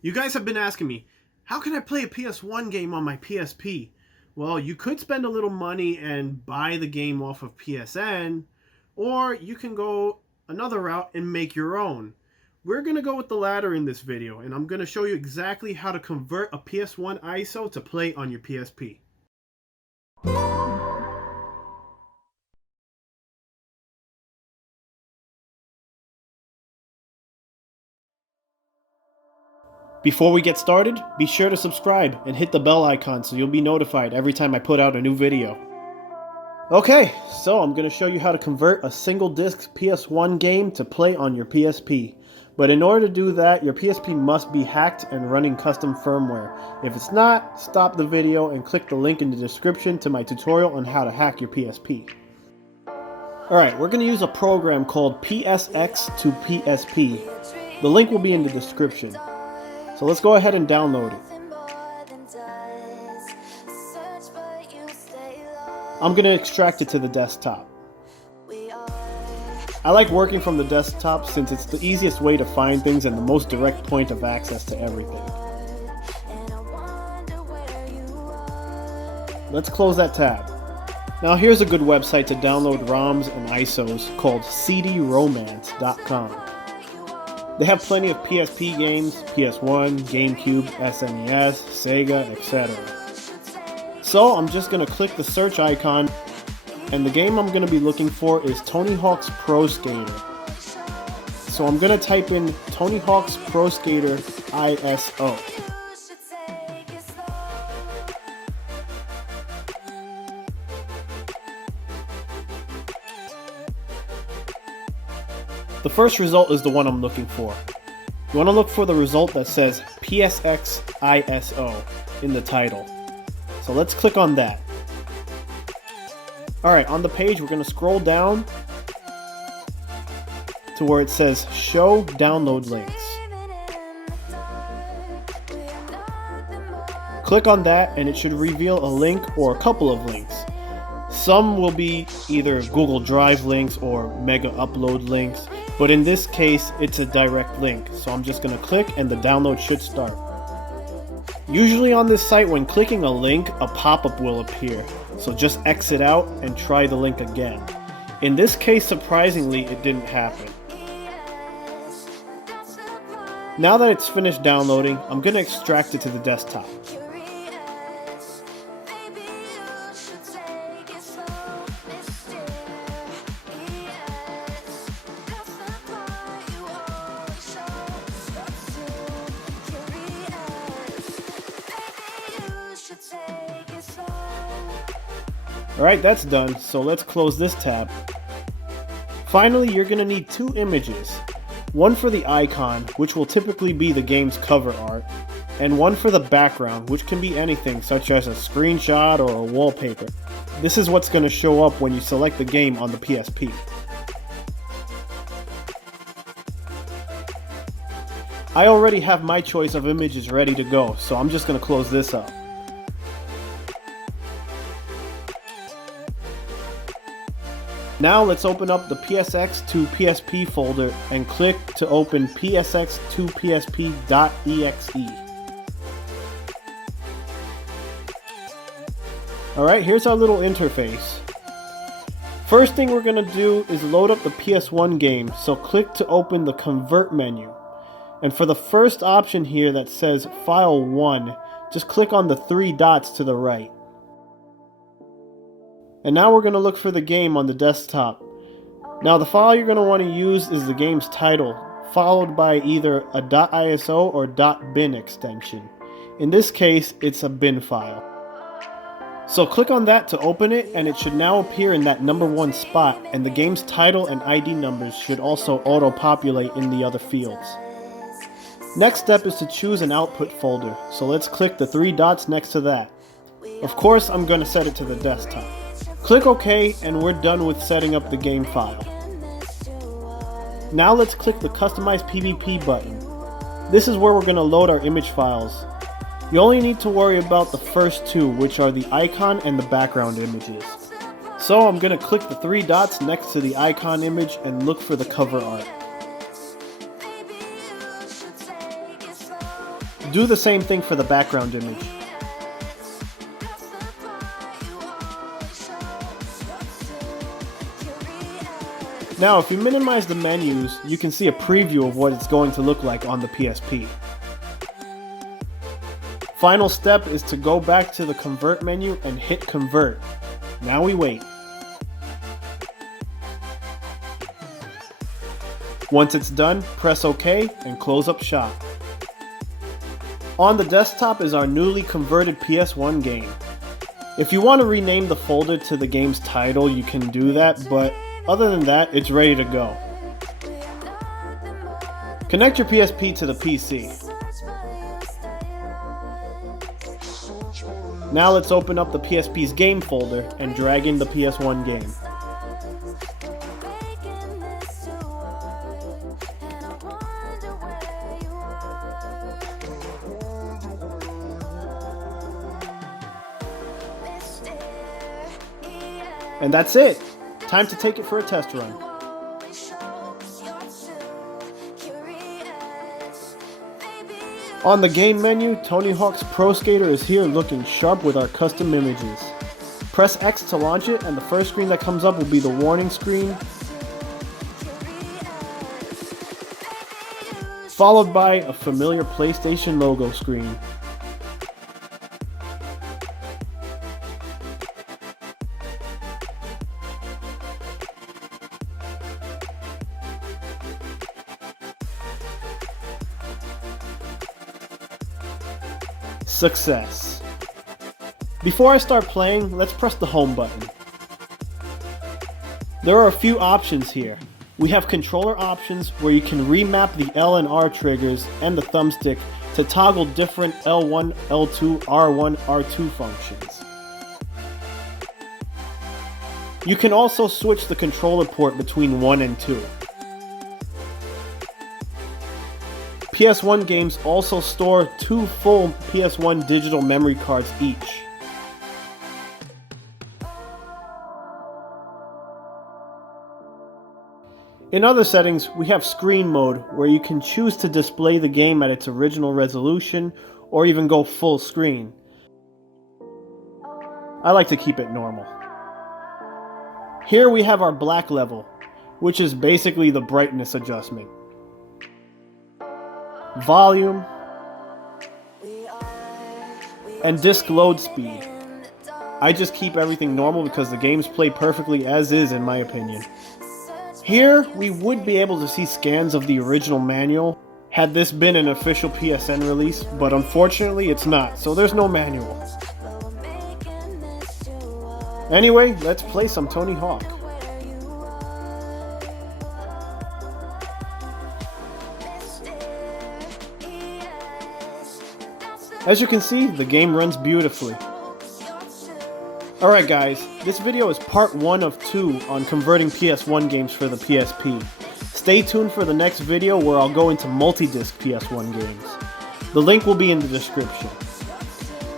You guys have been asking me, how can I play a PS1 game on my PSP? Well, you could spend a little money and buy the game off of PSN, or you can go another route and make your own. We're going to go with the latter in this video, and I'm going to show you exactly how to convert a PS1 ISO to play on your PSP. Before we get started, be sure to subscribe and hit the bell icon so you'll be notified every time I put out a new video. Okay, so I'm going to show you how to convert a single disc PS1 game to play on your PSP. But in order to do that, your PSP must be hacked and running custom firmware. If it's not, stop the video and click the link in the description to my tutorial on how to hack your PSP. Alright, we're going to use a program called PSX to PSP. The link will be in the description. So let's go ahead and download it. I'm going to extract it to the desktop. I like working from the desktop since it's the easiest way to find things and the most direct point of access to everything. Let's close that tab. Now here's a good website to download ROMs and ISOs called cdromance.com. They have plenty of PSP games, PS1, GameCube, SNES, Sega, etc. So I'm just going to click the search icon, and the game I'm going to be looking for is Tony Hawk's Pro Skater. So I'm going to type in Tony Hawk's Pro Skater ISO. The first result is the one I'm looking for. You want to look for the result that says PSX ISO in the title. So let's click on that. Alright, on the page we're going to scroll down to where it says Show Download Links. Click on that and it should reveal a link or a couple of links. Some will be either Google Drive links or Mega Upload links, but in this case it's a direct link, so I'm just going to click and the download should start. Usually on this site, when clicking a link, a pop-up will appear, so just exit out and try the link again. In this case, surprisingly, it didn't happen. Now that it's finished downloading, I'm going to extract it to the desktop. Alright, that's done, so let's close this tab. Finally, you're going to need two images. One for the icon, which will typically be the game's cover art, and one for the background, which can be anything such as a screenshot or a wallpaper. This is what's going to show up when you select the game on the PSP. I already have my choice of images ready to go, so I'm just going to close this up. Now let's open up the PSX to PSP folder and click to open psx2psp.exe. Alright, here's our little interface. First thing we're going to do is load up the PS1 game, so click to open the Convert menu. And for the first option here that says File 1, just click on the three dots to the right. And now we're going to look for the game on the desktop. Now the file you're going to want to use is the game's title, followed by either a .iso or .bin extension. In this case, it's a bin file. So click on that to open it, and it should now appear in that number 1 spot, and the game's title and ID numbers should also auto-populate in the other fields. Next step is to choose an output folder, so let's click the three dots next to that. Of course, I'm going to set it to the desktop. Click OK, and we're done with setting up the game file. Now let's click the Customize PVP button. This is where we're going to load our image files. You only need to worry about the first two, which are the icon and the background images. So I'm going to click the three dots next to the icon image and look for the cover art. Do the same thing for the background image. Now, if you minimize the menus, you can see a preview of what it's going to look like on the PSP. Final step is to go back to the convert menu and hit convert. Now we wait. Once it's done, press OK and close up shop. On the desktop is our newly converted PS1 game. If you want to rename the folder to the game's title, you can do that, but other than that, it's ready to go. Connect your PSP to the PC. Now let's open up the PSP's game folder and drag in the PS1 game. And that's it! Time to take it for a test run. On the game menu, Tony Hawk's Pro Skater is here looking sharp with our custom images. Press X to launch it, and the first screen that comes up will be the warning screen, followed by a familiar PlayStation logo screen. Success. Before I start playing, let's press the home button. There are a few options here. We have controller options where you can remap the L and R triggers and the thumbstick to toggle different L1, L2, R1, R2 functions. You can also switch the controller port between 1 and 2. PS1 games also store 2 full PS1 digital memory cards each. In other settings, we have screen mode, where you can choose to display the game at its original resolution or even go full screen. I like to keep it normal. Here we have our black level, which is basically the brightness adjustment. Volume, and disc load speed. I just keep everything normal because the games play perfectly as is, in my opinion. Here we would be able to see scans of the original manual had this been an official PSN release, but unfortunately it's not, so there's no manual. Anyway, let's play some Tony Hawk. As you can see, the game runs beautifully. Alright guys, this video is part 1 of 2 on converting PS1 games for the PSP. Stay tuned for the next video where I'll go into multi-disc PS1 games. The link will be in the description.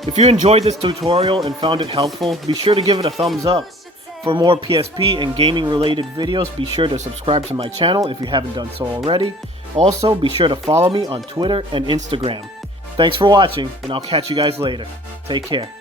If you enjoyed this tutorial and found it helpful, be sure to give it a thumbs up. For more PSP and gaming related videos, be sure to subscribe to my channel if you haven't done so already. Also, be sure to follow me on Twitter and Instagram. Thanks for watching, and I'll catch you guys later. Take care.